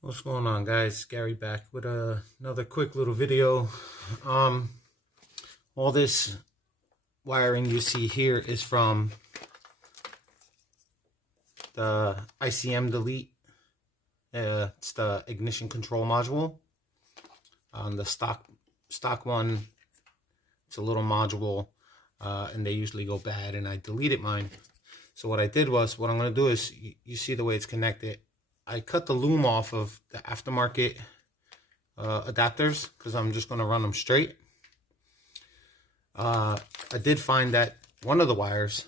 What's going on, guys? Gary back with another quick little video. All this wiring you see here is from the ICM delete. It's the ignition control module. On the stock one, it's a little module, and they usually go bad, and I deleted mine. So what I did was, what I'm going to do is, you see the way it's connected. I cut the loom off of the aftermarket adapters because I'm just going to run them straight. I did find that one of the wires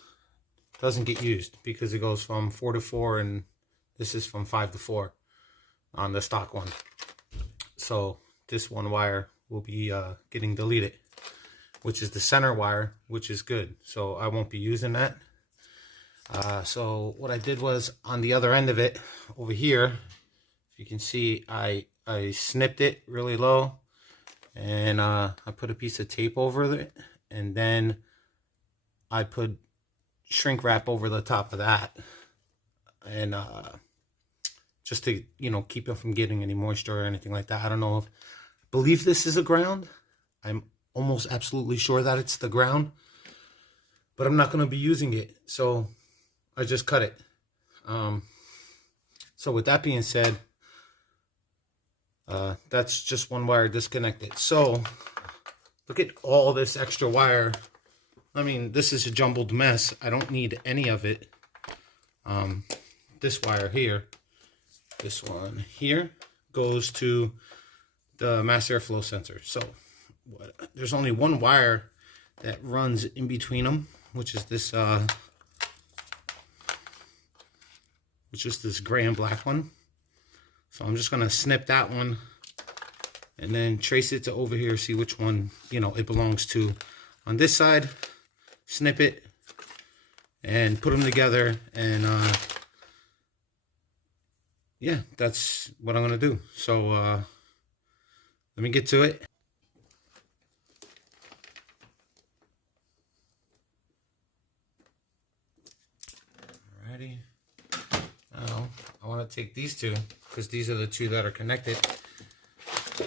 doesn't get used because it goes from 4 to 4 and this is from 5 to 4 on the stock one. So this one wire will be getting deleted, which is the center wire, which is good. So I won't be using that. So what I did was, on the other end of it over here, if you can see, I snipped it really low, and I put a piece of tape over it, and then I put shrink wrap over the top of that, and just to, you know, keep it from getting any moisture or anything like that. I don't know, I believe this is a ground. I'm almost absolutely sure that it's the ground, but I'm not going to be using it, so I just cut it. So with that being said, that's just one wire disconnected. So look at all this extra wire. I mean, this is a jumbled mess. I don't need any of it. This wire here, this one here, goes to the mass airflow sensor. So there's only one wire that runs in between them, which is this gray and black one. So I'm just gonna snip that one and then trace it to over here, see which one, you know, it belongs to. On this side, snip it and put them together, and yeah, that's what I'm gonna do. So let me get to it. Alrighty. Now, I want to take these two, because these are the two that are connected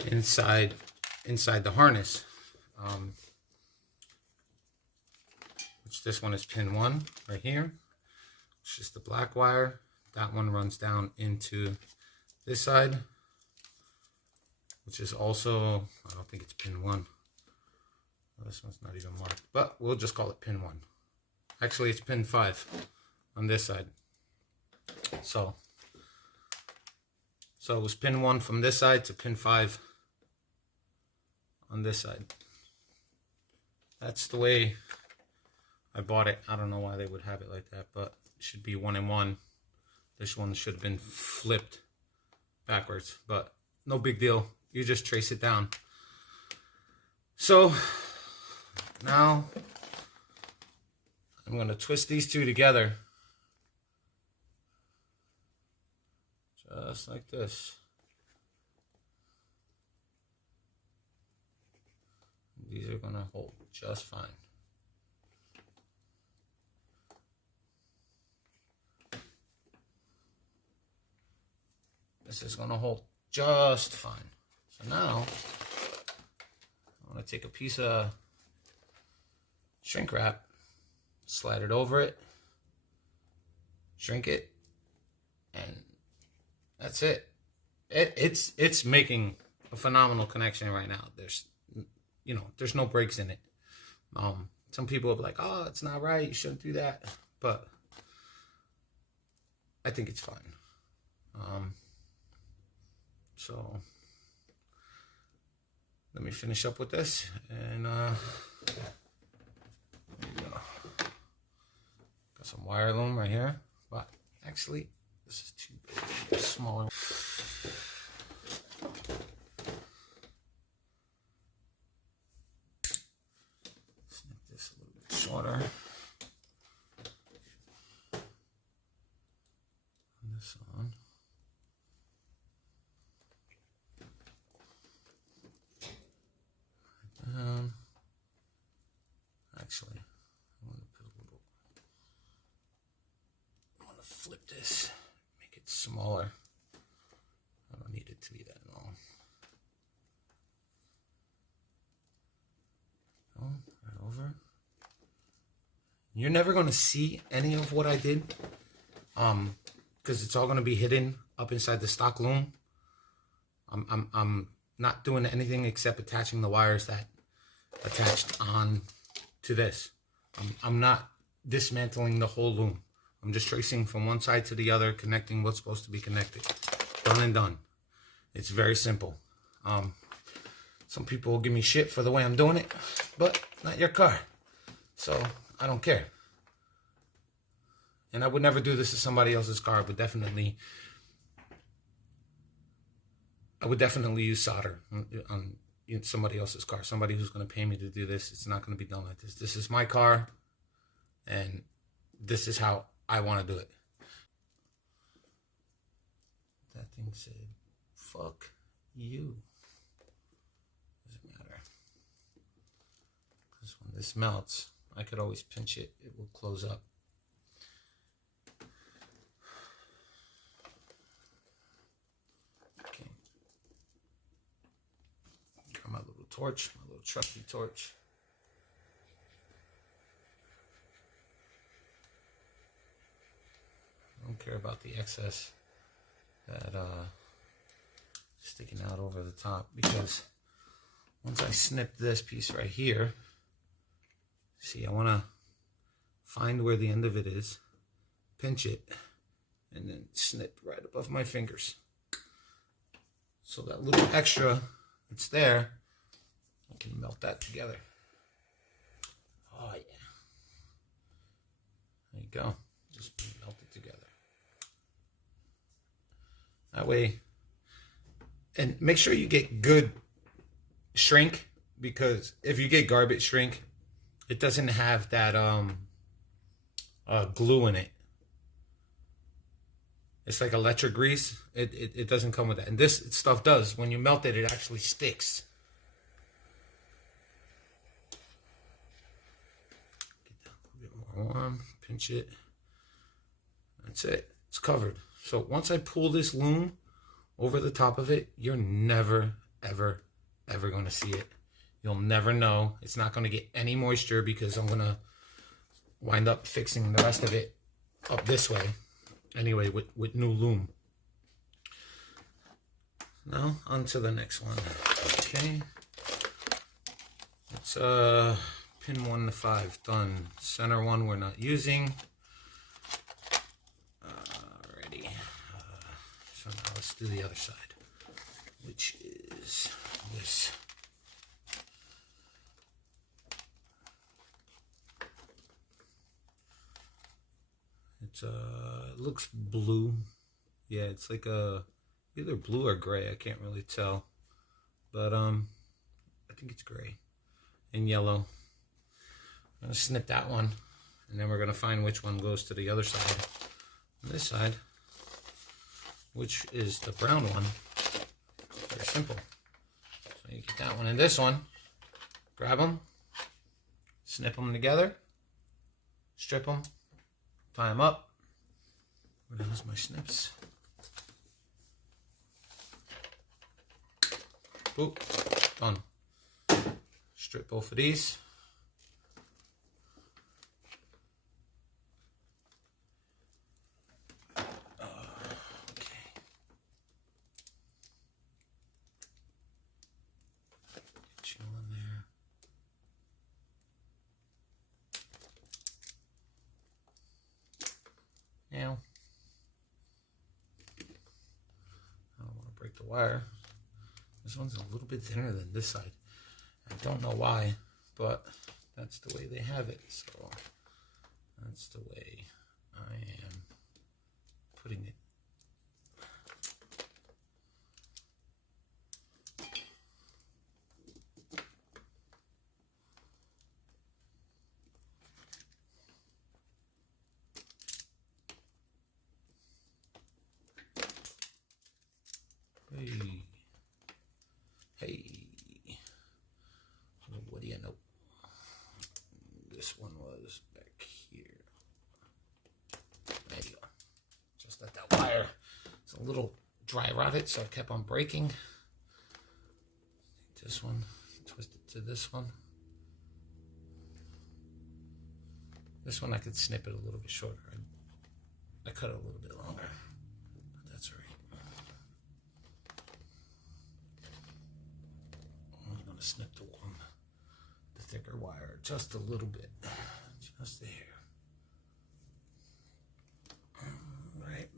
inside the harness. Which this one is pin 1 right here. It's just the black wire. That one runs down into this side, which is also, I don't think it's pin 1. This one's not even marked, but we'll just call it pin 1. Actually, it's pin 5 on this side. So it was pin 1 from this side to pin 5 on this side. That's the way I bought it. I don't know why they would have it like that, but it should be 1 and 1. This one should have been flipped backwards, but no big deal. You just trace it down. So now I'm going to twist these two together. Just like this. These are going to hold just fine. This is going to hold just fine. So now I'm going to take a piece of shrink wrap, slide it over it, shrink it, and that's it. It's making a phenomenal connection right now. There's no breaks in it. Some people will be like, oh, it's not right, you shouldn't do that, but I think it's fine. So let me finish up with this, and there you go. Got some wire loom right here, but actually this is too big, smaller. Snip this a little bit shorter. And this on. Right down. Actually, I want to flip this, make smaller. I don't need it to be that long. Oh, right over. You're never going to see any of what I did, because it's all going to be hidden up inside the stock loom. I'm not doing anything except attaching the wires that attached on to this. I'm not dismantling the whole loom. I'm just tracing from one side to the other, connecting what's supposed to be connected. Done and done. It's very simple. Some people will give me shit for the way I'm doing it, but not your car. So I don't care. And I would never do this to somebody else's car. I would definitely use solder on somebody else's car. Somebody who's going to pay me to do this. It's not going to be done like this. This is my car, and this is how I want to do it. That thing said, fuck you. Doesn't matter. Because when this melts, I could always pinch it. It will close up. Okay. Grab my little torch, my little trusty torch. I don't care about the excess that sticking out over the top, because once I snip this piece right here, see, I want to find where the end of it is, pinch it, and then snip right above my fingers. So that little extra that's there, I can melt that together. Oh yeah. There you go. Just melt it together. That way, and make sure you get good shrink, because if you get garbage shrink, it doesn't have that glue in it. It's like electric grease. It doesn't come with that. And this stuff does. When you melt it, it actually sticks. Get that a little bit more warm. Pinch it. That's it. It's covered. So once I pull this loom over the top of it, you're never, ever, ever going to see it. You'll never know. It's not going to get any moisture, because I'm going to wind up fixing the rest of it up this way anyway with new loom. Now on to the next one. Okay. It's pin 1 to 5 done. Center one we're not using. So now let's do the other side, which is this. It's it looks blue. Yeah, it's like a either blue or gray. I can't really tell, but I think it's gray and yellow. I'm gonna snip that one, and then we're gonna find which one goes to the other side. On this side, which is the brown one. Very simple. So you get that one and this one, grab them, snip them together, strip them, tie them up. Where the hell's my snips? Boop, done. Strip both of these. Now, I don't want to break the wire. This one's a little bit thinner than this side. I don't know why, but that's the way they have it. So that's the way I am putting it. Hey, hey, what do you know? This one was back here. There you go. Just let that wire little dry rotted, so I kept on breaking. This one, twist it to this one. This one I could snip it a little bit shorter. I cut it a little bit longer, but that's all right. I'm gonna snip the thicker wire just a little bit, just there. All right.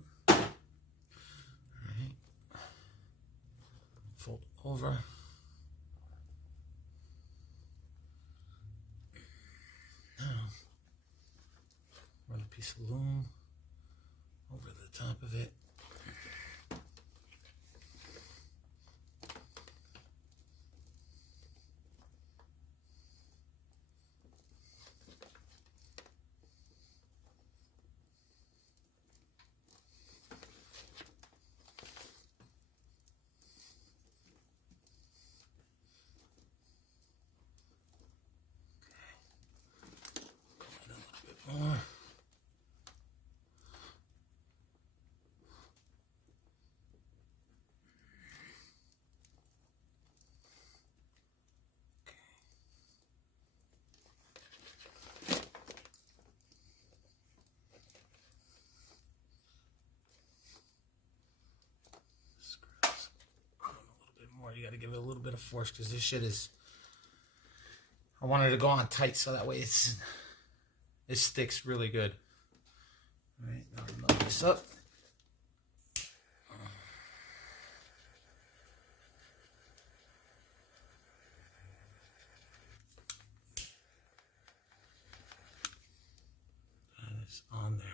Fold over. Now, run a piece of loom over the top of it. More. You got to give it a little bit of force because this shit is, I wanted to go on tight so that way it sticks really good. All right, now I'll melt this up. That is on there.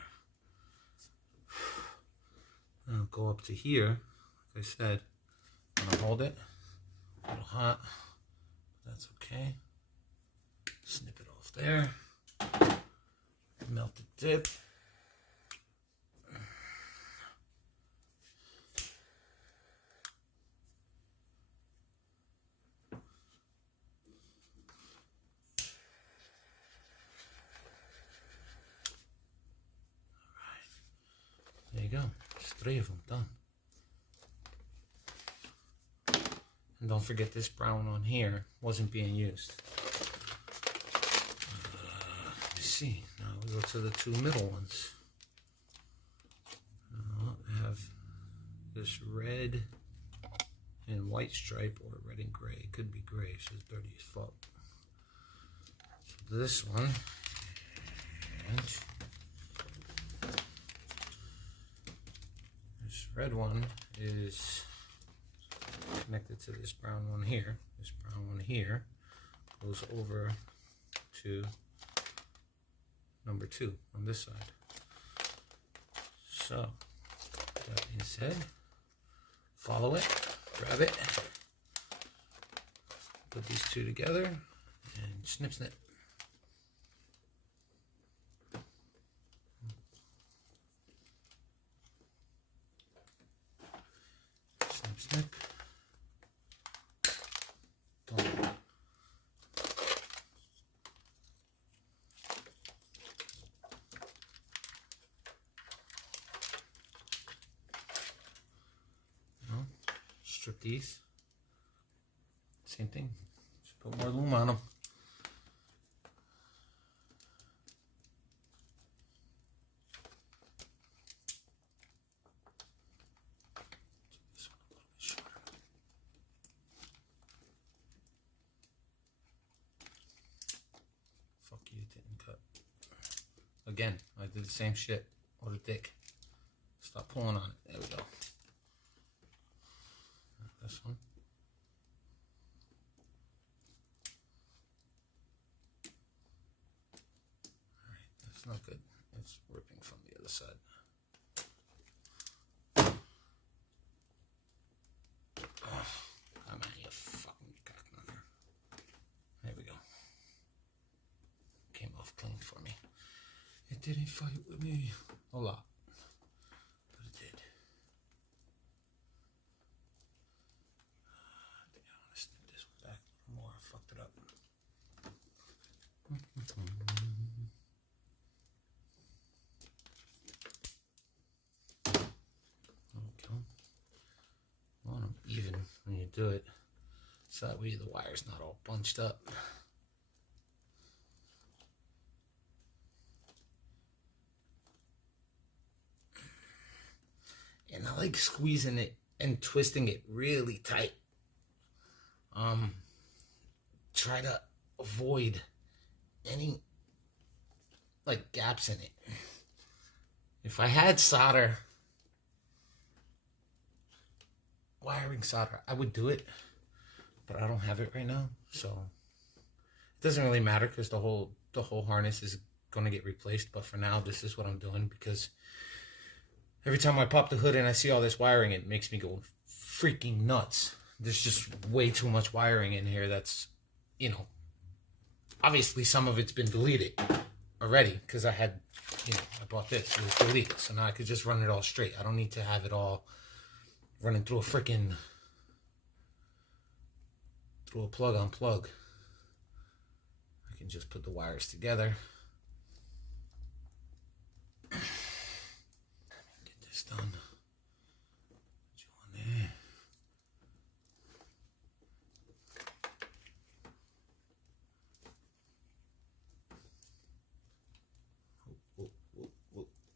I'll go up to here, like I said. I'm gonna hold it. A little hot. That's okay. Snip it off there. Melt the tip. Alright. There you go. There's 3 of them done. And don't forget this brown one here wasn't being used. Let's see. Now we go to the 2 middle ones. I have this red and white stripe, or red and gray. It could be gray. It's just dirty as fuck. So this one, and this red one is connected to this brown one here. This brown one here goes over to number 2 on this side. So, that being said, follow it, grab it, put these 2 together, and snip snip. Snip snip. Strip these. Same thing. Just put more loom on them. This one a little bit shorter. Fuck you, it didn't cut. Again, I did the same shit. What a dick. Stop pulling on it. There we go. This one. Alright, that's not good. It's ripping from the other side. Oh, come on, you fucking cocknugger. There we go. Came off clean for me. It didn't fight with me a lot. Okay. when you do it, so that way the wire's not all bunched up. And I like squeezing it and twisting it really tight. Try to avoid any like gaps in it. If I had solder, wiring solder, I would do it, but I don't have it right now, so it doesn't really matter because the whole harness is gonna get replaced. But for now, this is what I'm doing, because every time I pop the hood and I see all this wiring, it makes me go freaking nuts. There's just way too much wiring in here that's, you know, obviously some of it's been deleted already because I had, you know, I bought this, it was deleted. So now I could just run it all straight. I don't need to have it all running through a freaking, through a plug on plug. I can just put the wires together. Get this done. Put you on there.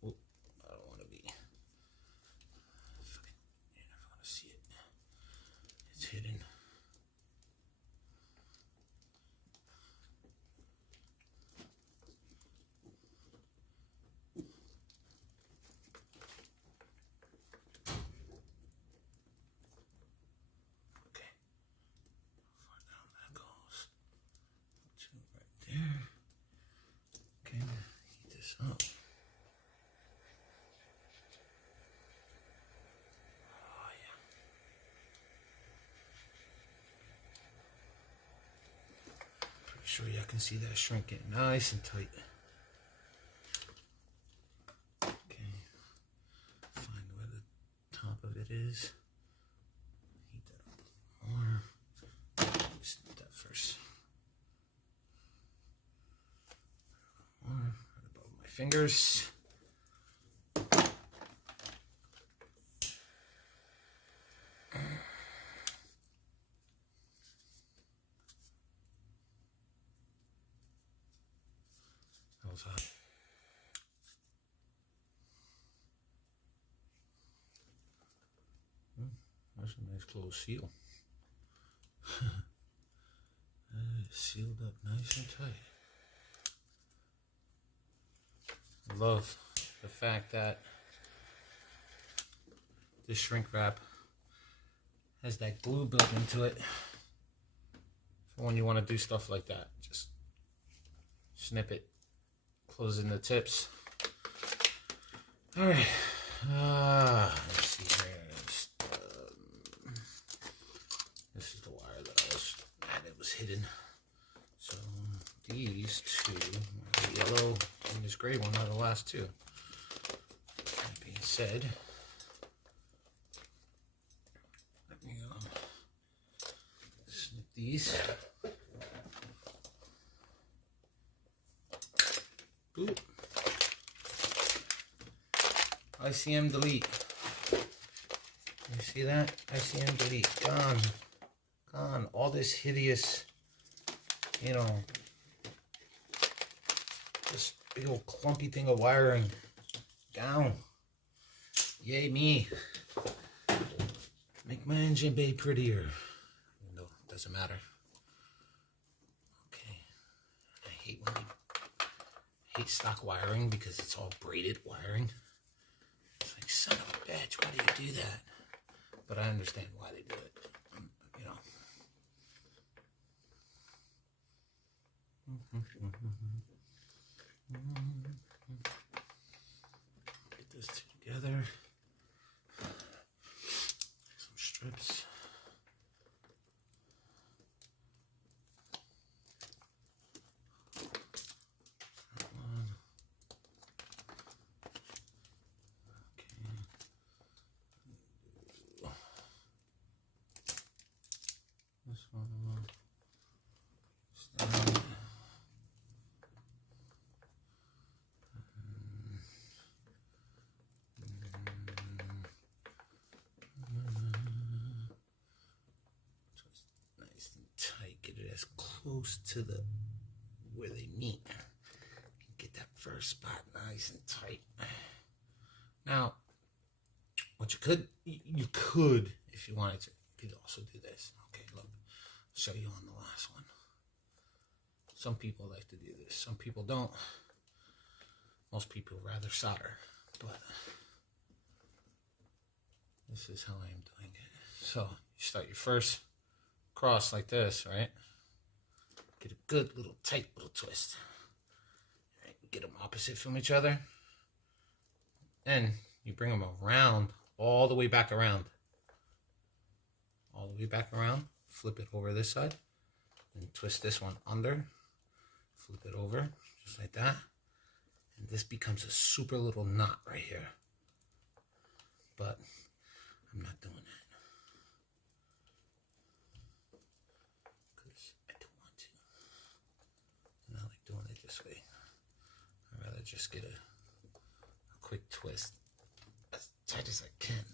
I don't want to be. You're never going to see it. It's hidden. Okay. How far down that goes? Two right there. Okay, heat this up. Sure y'all can see that shrinking nice and tight. Okay, find where the top of it is. Heat that up a little more. Snip that first. More right above my fingers. Hot. That's a nice closed seal. Sealed up nice and tight. I love the fact that this shrink wrap has that glue built into it for when you want to do stuff like that. Just snip it. Closing the tips. All right. Let's see here. This is the wire that I was mad it was hidden. So these two, the yellow and this gray one, are the last two. That being said, let me snip these. Boop. ICM delete. You see that? ICM delete. Gone. Gone. All this hideous, you know, this big old clumpy thing of wiring. Gone. Yay me. Make my engine bay prettier. Even though it doesn't matter. Okay. I hate when you hate stock wiring because it's all braided wiring. It's like, son of a bitch, why do you do that? But I understand why they do it, you know. Get this together. Some strips. This one, stand. close to the where they meet. Get that first spot nice and tight. Now, what you could, if you wanted to, you could also do this. Okay, look, I'll show you on the last one. Some people like to do this, some people don't. Most people rather solder, but this is how I'm doing it. So you start your first cross like this, right? Get a good little tight little twist. Right, get them opposite from each other. And you bring them around, all the way back around. All the way back around. Flip it over this side. And twist this one under. Flip it over, just like that. And this becomes a super little knot right here. But I'm not doing that. Because I don't want to. And I like doing it this way. I'd rather just get a quick twist as tight as I can.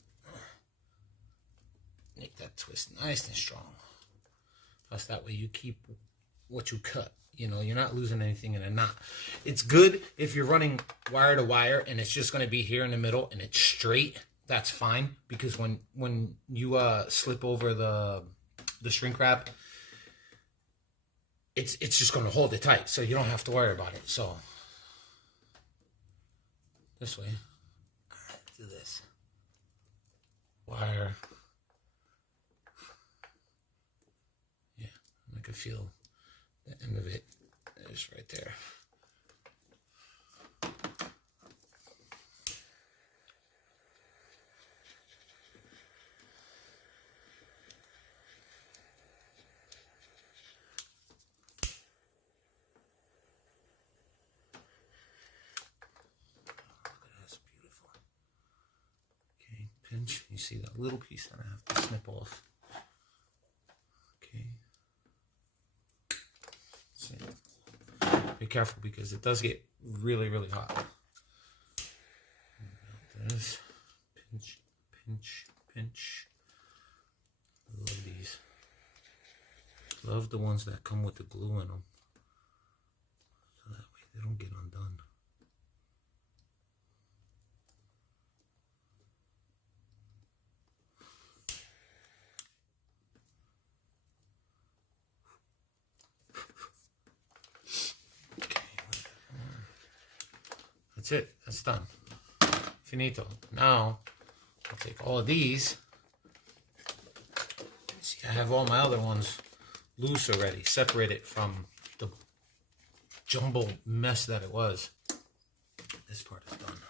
Make that twist nice and strong. Plus that way you keep what you cut. You know, you're not losing anything in a knot. It's good if you're running wire to wire and it's just going to be here in the middle and it's straight. That's fine, because when you slip over the shrink wrap, it's just going to hold it tight, so you don't have to worry about it. So this way, do this wire. Yeah, I can feel the end of it is right there. Pinch. You see that little piece that I have to snip off. Okay. See. Be careful because it does get really, really hot. This. Pinch, pinch, pinch. Love these. Love the ones that come with the glue in them. So that way they don't get undone. That's it. That's done. Finito. Now, I'll take all of these. See, I have all my other ones loose already, separated from the jumbled mess that it was. This part is done.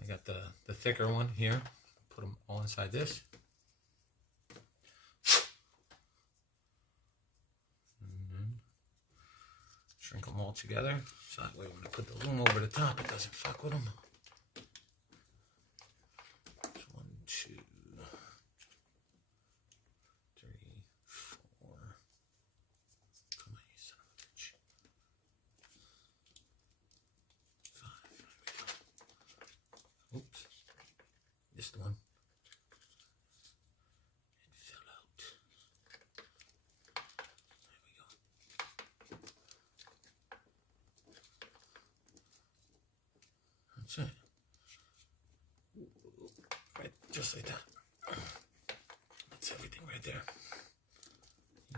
I got the thicker one here. Put them all inside this. Shrink them all together, so that way when I put the loom over the top, it doesn't fuck with them. 1, 2, 3, 4. Come on, you son of a bitch. 5. There we go. Oops. Missed one. It fell out. There we go. That's it. Right, just like that. That's everything right there.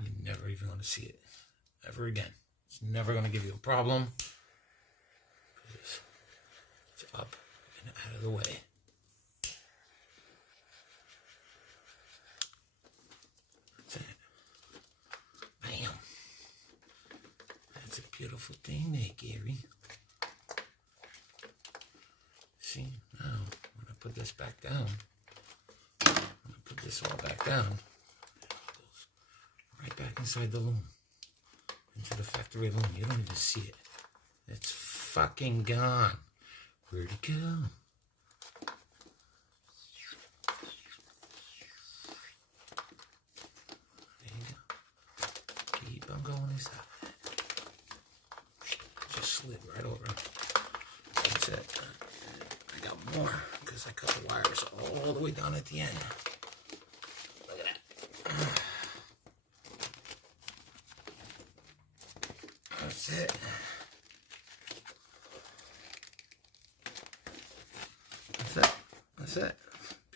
You're never even going to see it ever again. It's never going to give you a problem. It's up and out of the way. That's it. Bam. That's a beautiful thing there, Gary. See, now, when I put this back down, when I put this all back down, it all goes right back inside the loom, into the factory loom. You don't even see it. It's fucking gone. Where'd it go? There you go. Keep on going inside. Just slid right over. That's it. I got more because I cut the wires all the way down at the end. Look at that.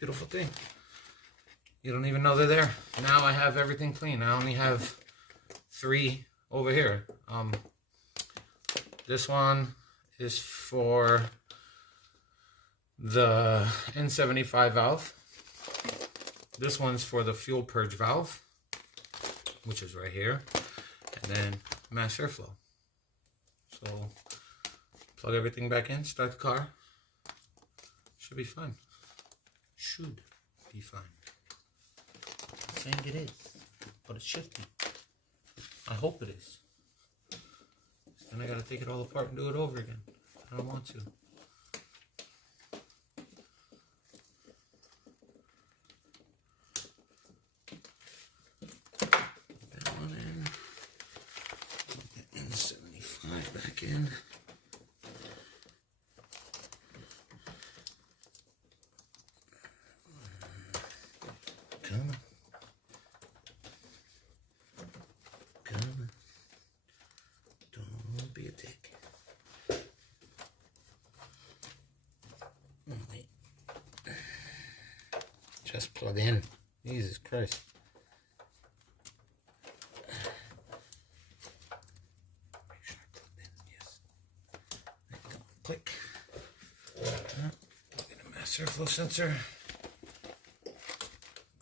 beautiful thing. You don't even know they're there. Now I have everything clean. I only have 3 over here. This one is for the N75 valve. This one's for the fuel purge valve, which is right here. And then mass airflow. So plug everything back in, start the car. Should be fine. Should be fine. I'm saying it is, but it should be. I hope it is. Then I gotta take it all apart and do it over again. I don't want to. Put that one in. Put the N75 back in. Come on. Come on. Don't be a dick. Oh, wait. Just plug in. Jesus Christ. Make sure I plugged in. Yes. There you go. Click. Plug in a mass airflow sensor.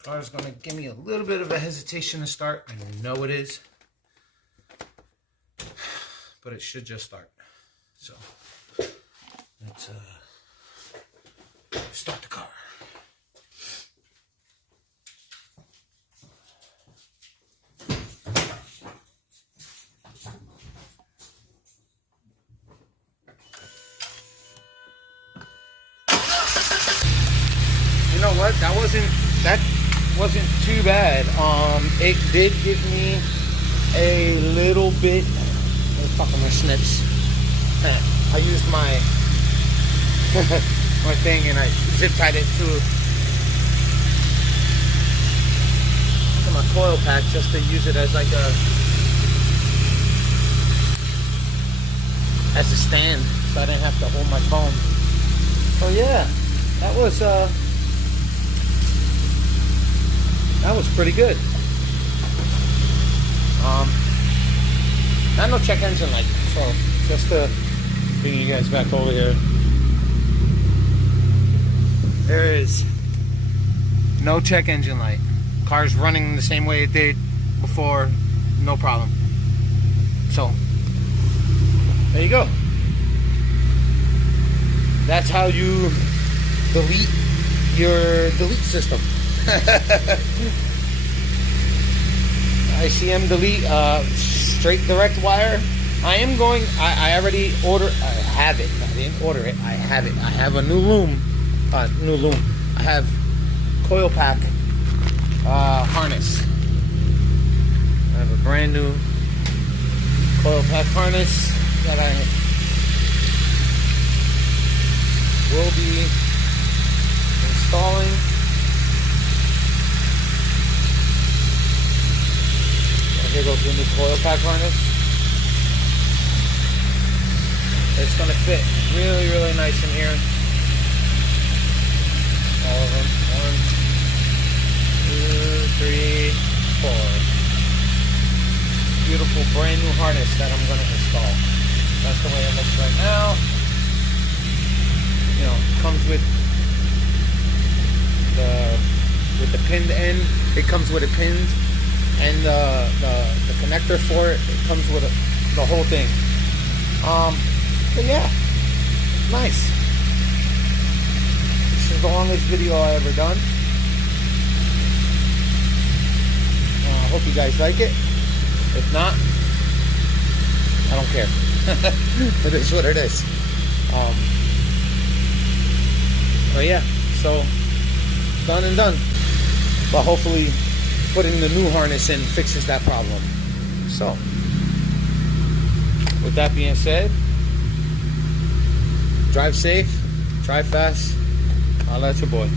Car's gonna give me a little bit of a hesitation to start. I know it is, but it should just start. So let's start the car. You know what? That wasn't too bad. It did give me a little bit. Fucking my snips. I used my my thing and I zip tied it to my coil pack just to use it as like as a stand, so I didn't have to hold my phone. So yeah, that was pretty good. Not no check engine light, so just to bring you guys back over here. There is no check engine light. Car's running the same way it did before, no problem. So, there you go. That's how you delete your delete system. ICM delete, straight direct wire. I already ordered, I have it. I didn't order it, I have it. I have a new loom. I have coil pack harness. I have a brand new coil pack harness that I will be installing. Here goes the new coil pack harness. It's going to fit really, really nice in here. All of them. 1, 2, 3, 4. Beautiful brand new harness that I'm going to install. That's the way it looks right now. You know, it comes with the pinned end. It comes with a pinned. And the connector for it, it comes with the whole thing. But yeah, nice. This is the longest video I ever done. I hope you guys like it. If not, I don't care. It is what it is. But yeah, so done and done. But hopefully putting the new harness in fixes that problem. So, with that being said, drive safe, drive fast. I'll let your boy.